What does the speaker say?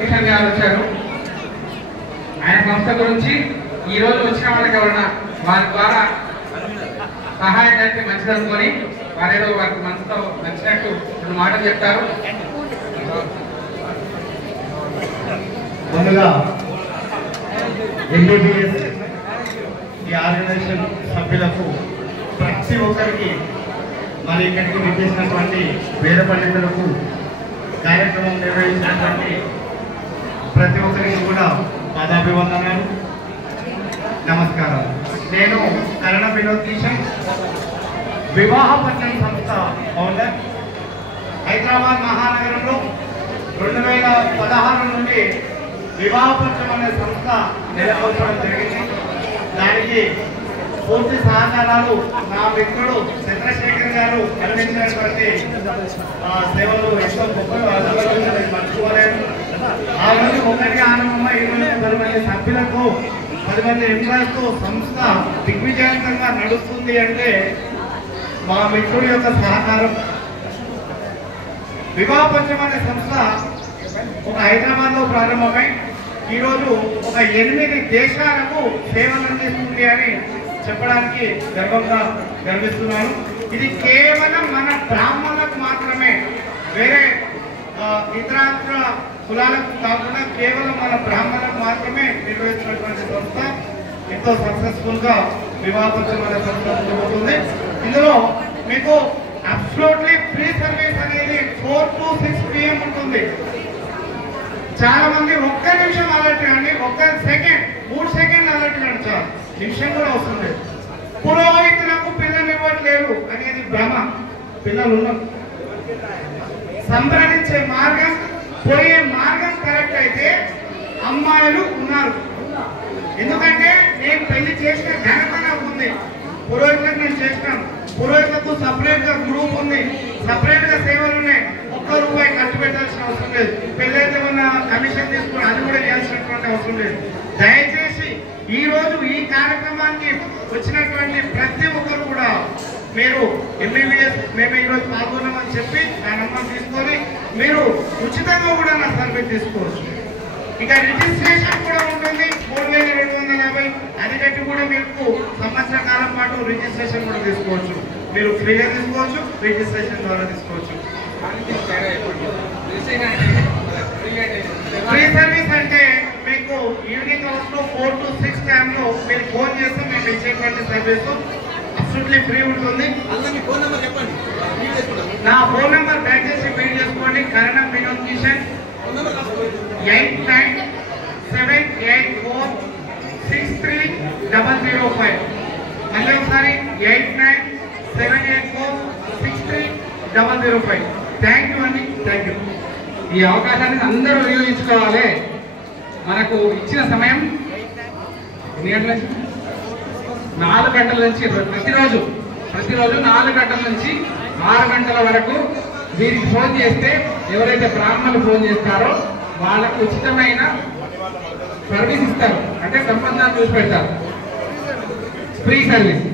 కిషన్ గారు వచ్చారు. ఆయన సంస్థ గురించి ఈ రోజు వచ్చిన వాళ్ళకి ఎవరన్నా వారి ద్వారా సహాయం చేస్తే మంచిది అనుకొని వారేదో వారికి మనసుతో నచ్చినట్టు రెండు మాటలు చెప్తారు. ముందుగా ఎంబీబీఎస్ ఈ ఆర్గనైజేషన్ సభ్యులకు ప్రతి ఒక్కరికి మరి ఇక్కడికి విచ్చేసినటువంటి వేద పండితులకు కార్యక్రమం నిర్వహించినటువంటి ప్రతి ఒక్కరికి కూడా పాదాభివందనాలు, నమస్కారం. నేను కరణ వినోద్ కిషన్, వివాహపట్నం సంస్థ ఫౌండర్. హైదరాబాద్ మహానగరంలో 2016 నుండి వివాహపట్నం అనే సంస్థ నెలకొల్పడం జరిగింది. దానికి పూర్తి సహకారాలు నా మిత్రుడు చంద్రశేఖర్ గారు అందించినటువంటి సేవలు ఎంతో గొప్ప మర్చిపోలేను. ఆ రోజు ఒకటి ఆనందమ్మ 20 మంది సభ్యులకు 10 మంది ఎంప్లాయీస్తో సంస్థ దిగ్విజయంగా నడుస్తుంది అంటే మా మిత్రుడి యొక్క సహకారం. వివాహపట్నం అనే సంస్థ ఒక హైదరాబాద్లో ప్రారంభమై ఈరోజు ఒక 8 దేశాలకు సేవలు అందిస్తుంది అని చెప్పడానికి గర్విస్తున్నాను. ఇది కేవలం మన బ్రాహ్మణులకు మాత్రమే, వేరే ఇతర కులాలకు కాకుండా కేవలం మన బ్రాహ్మణులకు మాత్రమే నిర్వహిస్తున్నటువంటి సంస్థ. ఎంతో సక్సెస్ఫుల్ గా వివాహపట్నం అనే సంస్థ జరుగుతుంది. ఇందులో మీకు అబ్సల్యూట్లీ ఫ్రీ సర్వీస్ అనేది 4 to 6 PM ఉంటుంది. చాలా మంది ఒక్క నిమిషం అలర్ట్ కానీ, ఒక్క సెకండ్ 3 సెకండ్లు అలర్ట్ కానీ చాలు, నిమిషం కూడా అవసరం లేదు. పురోహితులకు పిల్లలు ఇవ్వట్లేదు అనేది భ్రమ. పిల్లలు ఉన్నారు. సంప్రదించే మార్గం, పోయే మార్గం కరెక్ట్ అయితే అమ్మాయిలు ఉన్నారు. ఎందుకంటే నేను పెళ్లి చేసిన ఘనత నాకు ఉంది. పురోహితులకు నేను చేసినాను. పురోహితులకు సపరేట్ గా గ్రూప్ ఉంది, సపరేట్ గా సేవలు ఉన్నాయి. ₹1 ఖర్చు పెట్టాల్సిన అవసరం లేదు. పెళ్ళైతే ఉన్న కమిషన్ తీసుకుని అది కూడా చేయాల్సినటువంటి అవసరం లేదు. దయచేసి ఈ రోజు ఈ కార్యక్రమానికి వచ్చినటువంటి ప్రతి ఒక్కరు కూడా మీరు ఎంబీబీఎస్ మేము ఈరోజు పాల్గొన్నామని చెప్పి నా నంబర్ తీసుకొని మీరు ఉచితంగా కూడా నా సర్వీస్ తీసుకోవచ్చు. ఇక రిజిస్ట్రేషన్ కూడా ఉంటుంది 3250. అది కట్టి కూడా మీకు సంవత్సర కాలం పాటు రిజిస్ట్రేషన్ కూడా తీసుకోవచ్చు. మీరు ఫ్రీగా తీసుకోవచ్చు, రిజిస్ట్రేషన్ ద్వారా తీసుకోవచ్చు. ఫ్రీ సర్వీస్ అంటే మీకు ఈవినింగ్ అవర్స్ లో 4 to 6 టైంలో మీరు ఫోన్ చేస్తే మేము ఇచ్చేటువంటి సర్వీస్ అబ్సల్యూట్లీ ఫ్రీ ఉంటుంది. నా ఫోన్ నెంబర్ దయచేసి ఫీడ్ చేసుకోండి. కరణ వినోద్ కిషన్ 8978463005. మళ్ళీ ఒకసారి 8978463005. థ్యాంక్ యూ అండి, థ్యాంక్ యూ. ఈ అవకాశాన్ని అందరూ వినియోగించుకోవాలి. మనకు ఇచ్చిన సమయం ఎన్ని గంటల నుంచి? 4 గంటల నుంచి ప్రతిరోజు 4 గంటల నుంచి 6 గంటల వరకు వీరికి ఫోన్ చేస్తే, ఎవరైతే బ్రాహ్మణులు ఫోన్ చేస్తారో వాళ్ళకు ఉచితమైన సర్వీస్ ఇస్తారు. అంటే సంబంధాలు చూసి పెడతారు. Free service.